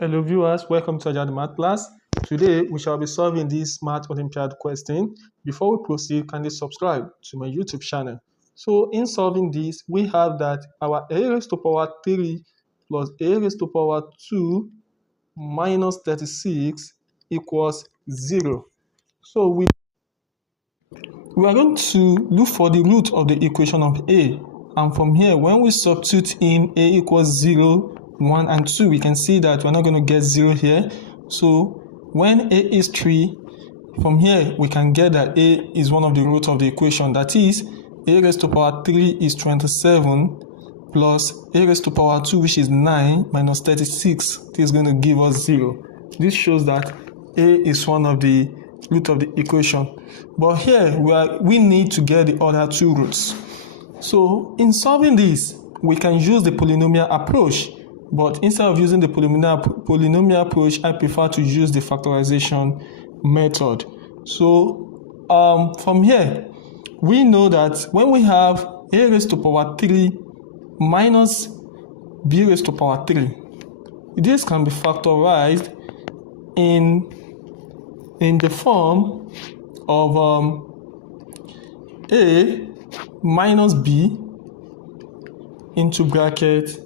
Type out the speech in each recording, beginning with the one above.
Hello viewers, welcome to the math class. Today we shall be solving this math Olympiad question. Before we proceed, kindly subscribe to my YouTube channel. So in solving this, we have that our a raised to power 3 plus a raised to power 2 minus 36 equals 0. So we are going to look for the root of the equation of a. And from here, when we substitute in a equals 0, 1 and 2, we can see that we're not going to get 0 here. So when a is 3, from here we can get that a is one of the roots of the equation. That is, a raised to power 3 is 27 plus a raised to power 2, which is 9, minus 36. This is going to give us 0. This shows that a is one of the root of the equation. But here we need to get the other two roots. So in solving this, we can use the polynomial approach. But instead of using the polynomial approach, I prefer to use the factorization method. So from here, we know that when we have a raised to power 3 minus b raised to power 3, this can be factorized in the form of a minus b into bracket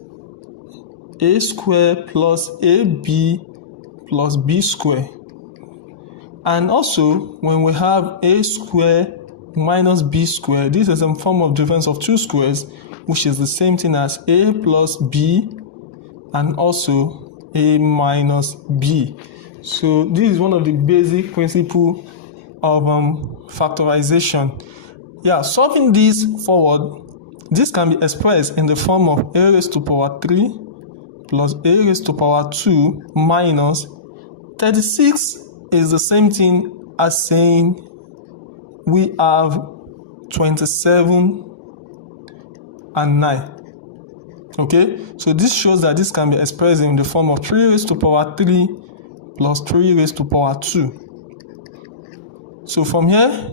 a square plus ab plus b square. And also, when we have a square minus b square, this is a form of difference of two squares, which is the same thing as a plus b and also a minus b. So this is one of the basic principles of factorization. Solving this forward, this can be expressed in the form of a raised to power 3 plus a raised to power 2 minus 36 is the same thing as saying we have 27 and 9. Okay, so this shows that this can be expressed in the form of 3 raised to power 3 plus 3 raised to power 2. So from here,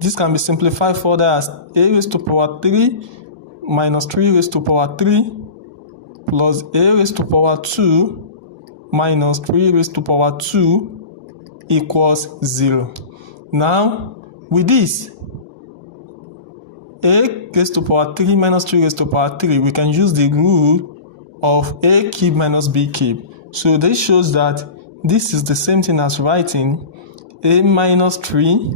this can be simplified further as a raised to power 3 minus 3 raised to power 3 plus a raised to power 2 minus 3 raised to power 2 equals 0. Now, with this, a raised to power 3 minus 3 raised to power 3, we can use the rule of a cube minus b cube. So this shows that this is the same thing as writing a minus 3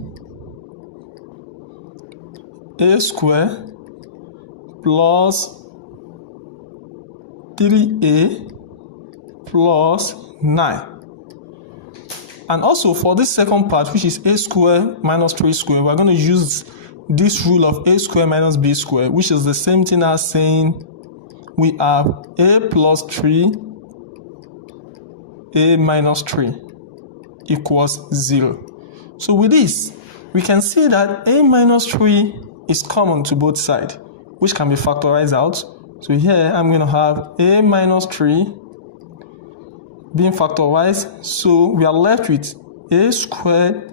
a square plus 3a plus 9. And also for this second part, which is a square minus 3 square, we're going to use this rule of a square minus b square, which is the same thing as saying we have a plus 3 a minus 3 equals 0. So with this, we can see that a minus 3 is common to both sides, which can be factorized out. So here I'm going to have a minus 3 being factorized. So we are left with a squared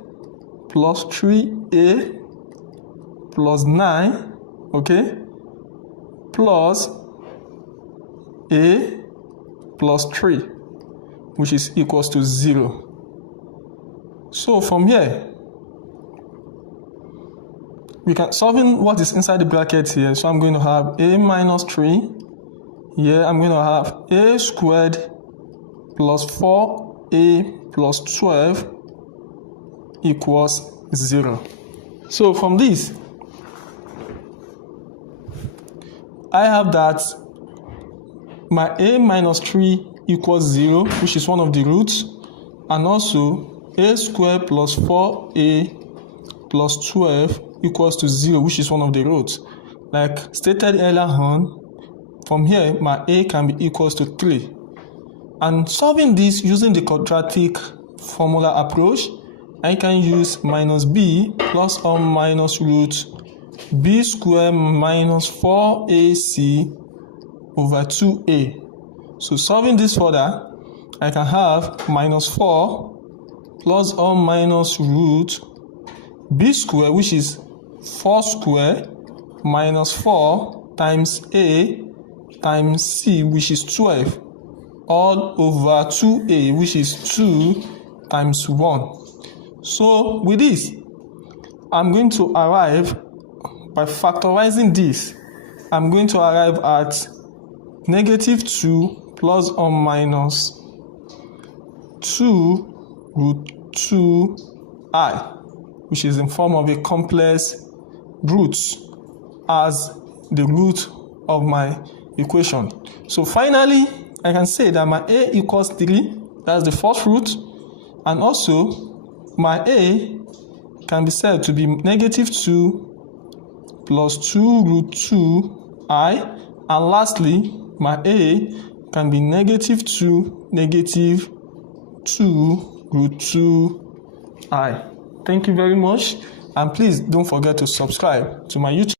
plus 3a plus 9, okay, plus a plus 3, which is equals to 0. So from here, we can solving what is inside the bracket here. So I'm going to have a minus 3. Here I'm going to have a squared plus 4a plus 12 equals 0. So from this, I have that my a minus 3 equals 0, which is one of the roots, and also a squared plus 4a plus 12 equals to 0, which is one of the roots. Like stated earlier on, from here my a can be equals to 3. And solving this using the quadratic formula approach, I can use minus b plus or minus root b squared minus 4ac over 2a. So solving this further, I can have minus 4 plus or minus root b squared, which is 4 squared minus 4 times a times c, which is 12, all over 2a, which is 2 times 1. So with this, I'm going to arrive, by factorizing this, I'm going to arrive at negative 2 plus or minus 2 root 2i, which is in form of a complex root as the root of my equation. So finally, I can say that my a equals 3, that's the first root, and also my a can be said to be negative 2 plus 2 root 2i, and lastly, my a can be negative 2 root 2i. Thank you very much, and please don't forget to subscribe to my YouTube.